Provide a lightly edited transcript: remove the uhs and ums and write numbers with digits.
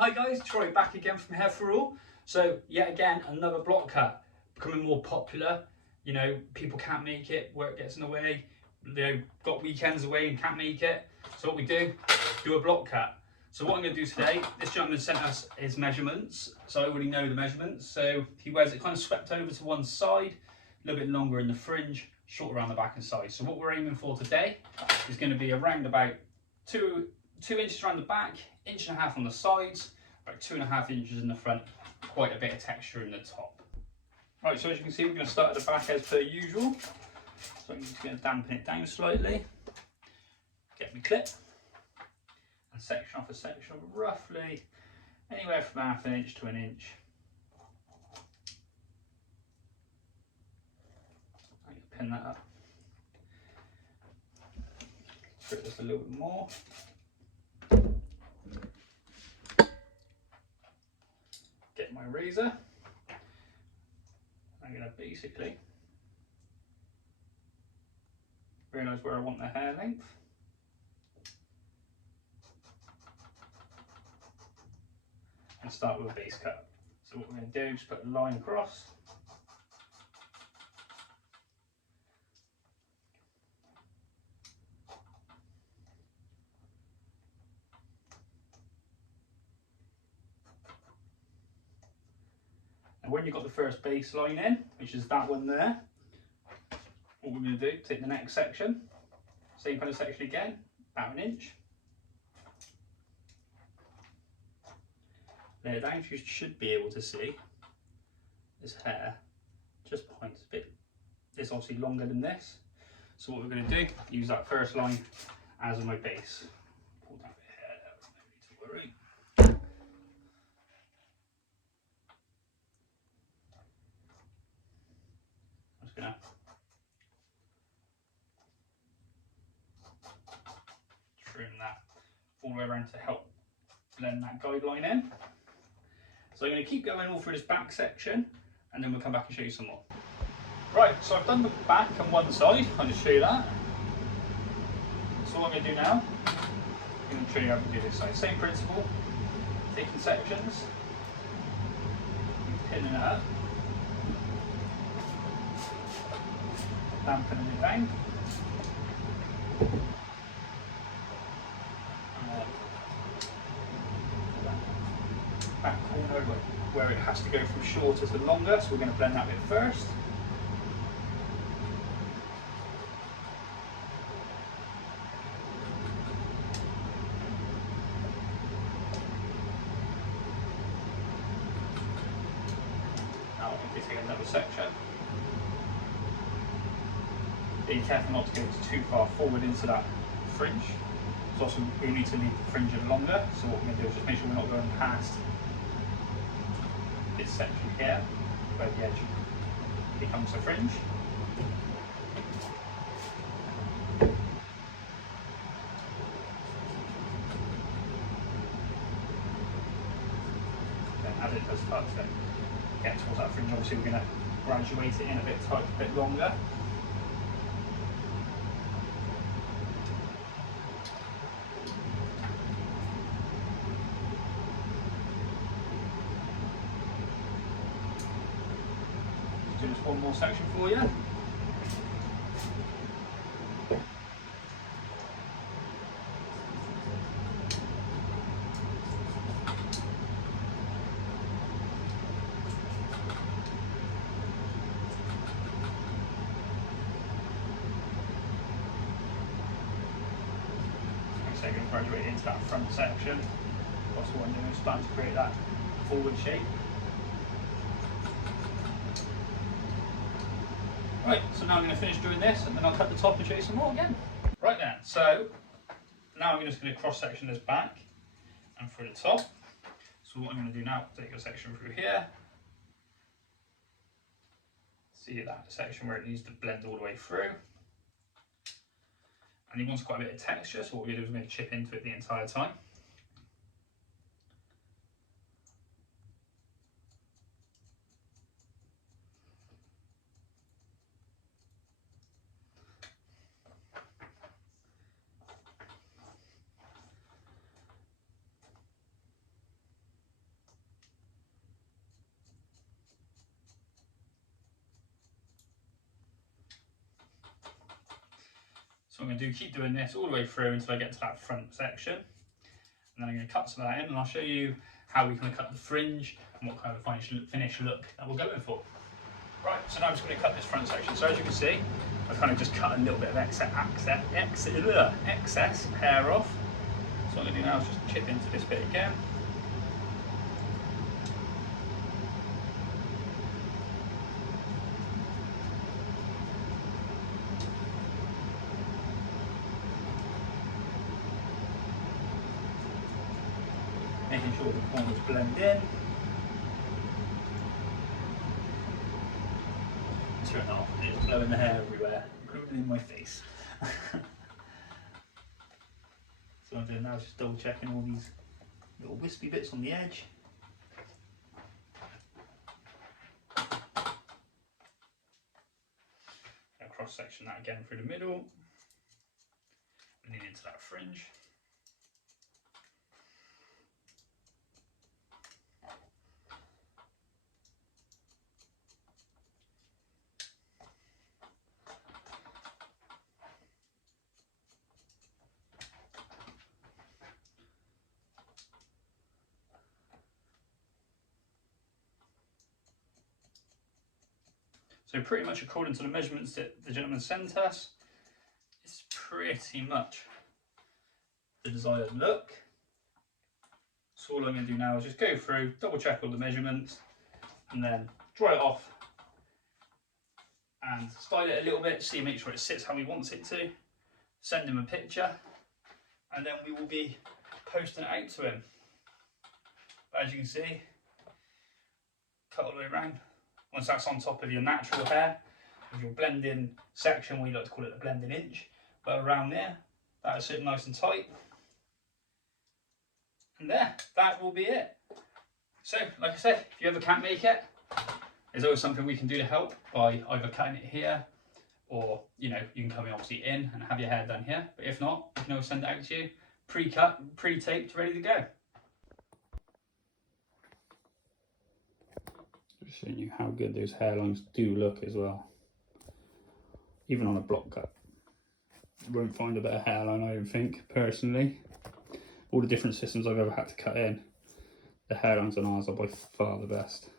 Hi guys, Troy back again from Hair for All. So yet again, another block cut, becoming more popular. You know, people can't make it, work gets in the way, got weekends away and can't make it. So what we do a block cut. So what I'm going to do today, this gentleman sent us his measurements, so I already know the measurements. So he wears it kind of swept over to one side, a little bit longer in the fringe, short around the back and side. So what we're aiming for today is going to be around about 2 inches around the back, 1.5 inches on the sides, about 2.5 inches in the front, quite a bit of texture in the top. Right, so as you can see, we're going to start at the back as per usual. So I'm just going to dampen it down slightly, get my clip, and section off a section of roughly anywhere from 1/2 inch to 1 inch. I'm going to pin that up, strip this a little bit more. Get my razor. I'm going to basically realise where I want the hair length. And start with a base cut. So what we're going to do is put a line across. And when you've got the first baseline in, which is that one there, what we're going to do, take the next section, same kind of section again, about 1 inch. Lay it down, you should be able to see this hair just points a bit. It's obviously longer than this. So what we're going to do, use that first line as my base. Pull that bit of hair out, no need to worry. I'm just going to trim that all the way around to help blend that guideline in. So I'm going to keep going all through this back section and then we'll come back and show you some more. Right, so I've done the back and one side, I'll just show you that. So what I'm going to do now, I'm going to show you how to do this side. Same principle, taking sections, pinning it up, dampening it down, and then back corner where it has to go from shorter to longer, so we're going to blend that bit first. Now I'm going to take another section. Be careful not to go too far forward into that fringe. So also we need to leave the fringe in longer, so what we're going to do is just make sure we're not going past this section here, where the edge becomes a fringe. Then as it does start to get towards that fringe, obviously we're going to graduate it in a bit tight, a bit longer. Do just one more section for you. So I'm going to graduate into that front section. That's what I'm doing, starting to create that forward shape. Right, so now I'm going to finish doing this and then I'll cut the top and show you some more again. Right then, so now I'm just going to cross section this back and through the top. So what I'm going to do now, take a section through here. See that section where it needs to blend all the way through. And he wants quite a bit of texture, so what we're going to do is we're going to chip into it the entire time. So I'm going to do, keep doing this all the way through until I get to that front section. And then I'm going to cut some of that in, and I'll show you how we can cut the fringe and what kind of finish look that we're going for. Right, so now I'm just going to cut this front section. So as you can see, I kind of just cut a little bit of excess hair off. So what I'm going to do now is just chip into this bit again. Making sure the corners blend in. Turn it off, it's blowing the hair everywhere, including in my face. So what I'm doing now is just double checking all these little wispy bits on the edge. I'll cross section that again through the middle, and then into that fringe. So pretty much according to the measurements that the gentleman sent us, it's pretty much the desired look. So all I'm going to do now is just go through, double check all the measurements, and then dry it off and style it a little bit, see, make sure it sits how he wants it to, send him a picture, and then we will be posting it out to him. But as you can see, cut all the way around. Once that's on top of your natural hair, with your blending section, we like to call it the blending inch, but around there, that'll sit nice and tight. And there, that will be it. So, like I said, if you ever can't make it, there's always something we can do to help by either cutting it here, or you can come in obviously in and have your hair done here. But if not, we can always send it out to you, pre-cut, pre-taped, ready to go. Just showing you how good those hairlines do look as well. Even on a block cut, you won't find a better hairline, I don't think, personally. All the different systems I've ever had to cut in, the hairlines on ours are by far the best.